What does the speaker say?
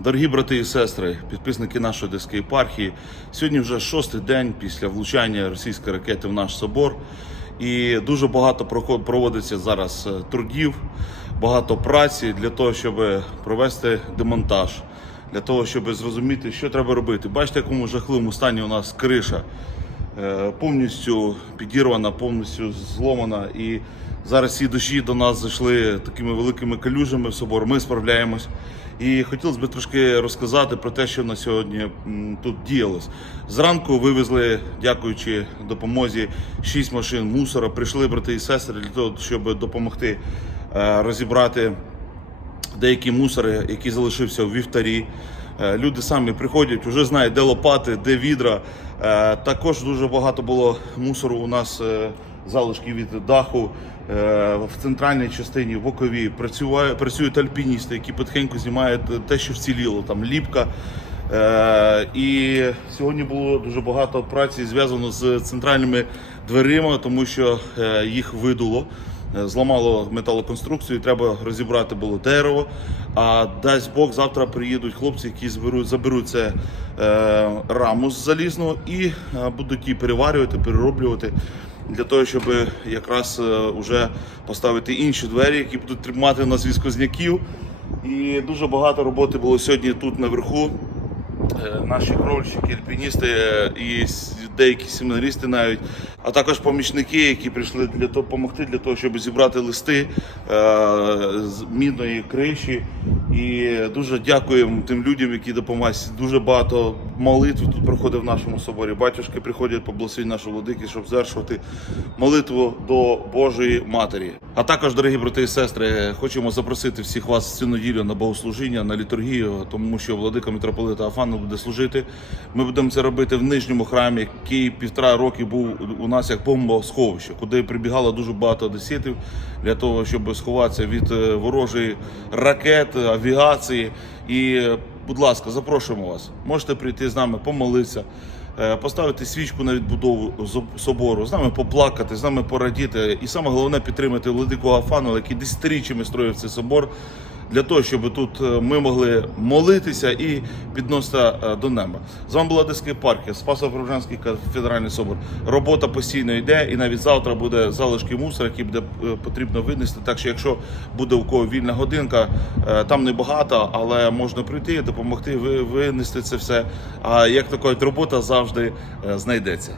Дорогі брати і сестри, підписники нашої Одеської єпархії, сьогодні вже шостий день після влучання російської ракети в наш собор. І дуже багато проводиться зараз е, трудів, багато праці для того, щоб провести демонтаж, для того, щоб зрозуміти, що треба робити. Бачите, якому жахливому стані у нас криша е, повністю підірвана, повністю зломана. І зараз ці дощі до нас зайшли такими великими калюжами в собор. Ми справляємось. І хотілося б трошки розказати про те, що на сьогодні тут діялось. Зранку вивезли, дякуючи допомозі, шість машин мусора. Прийшли брати і сестри для того, щоб допомогти е, розібрати деякі мусори, які залишився в вівтарі. Е, Люди самі приходять, вже знають, де лопати, де відра. Е, Також дуже багато було мусору у нас залишки від даху е, в центральній частині, в. Працює- Працюють альпіністи, які потихеньку знімають те, що вціліло, там ліпка. Е, І сьогодні було дуже багато праці зв'язано з центральними дверима, тому що е, їх видуло. Зламало металоконструкцію, треба розібрати було дерево. А дасть Бог, завтра приїдуть хлопці, які зберуть, заберуть це е, раму з залізного і будуть її переварювати, перероблювати для того, щоб якраз вже поставити інші двері, які будуть тримати нас військозняків. І дуже багато роботи було сьогодні тут наверху. Е, Наші кровельщики, альпіністи е, і деякі семінаристи навіть, а також помічники, які прийшли для того допомогти для того, щоб зібрати листи е, з мідної криші. І дуже дякуємо тим людям, які допомагають. Дуже багато молитв тут проходить в нашому соборі. Батюшки приходять по нашого владики, щоб звершувати молитву до Божої Матері. А також, дорогі брати і сестри, хочемо запросити всіх вас цю неділю на богослужіння, на літургію, тому що владика митрополита Афана буде служити. Ми будемо це робити в нижньому храмі, який півтора роки був у нас як бомбосховище, куди прибігало дуже багато одеситів для того, щоб сховатися від е, ворожої ракет, авіації. І, будь ласка, запрошуємо вас. Можете прийти з нами, помолитися. е, Поставити свічку на відбудову собору, з нами поплакати, з нами порадіти, і саме головне підтримати владику Афану, який десятиріччями строїв цей собор, для того, щоб тут е, ми могли молитися і підносити е, до неба. З вами була Одеська єпархія, Спасо-Преображенський кафедральний собор. Робота постійно йде, і навіть завтра буде залишки мусора, які буде е, потрібно винести. Так що, якщо буде у кого вільна годинка, там небагато, але можна прийти, допомогти винести це все. А як така робота завжди знайдеться.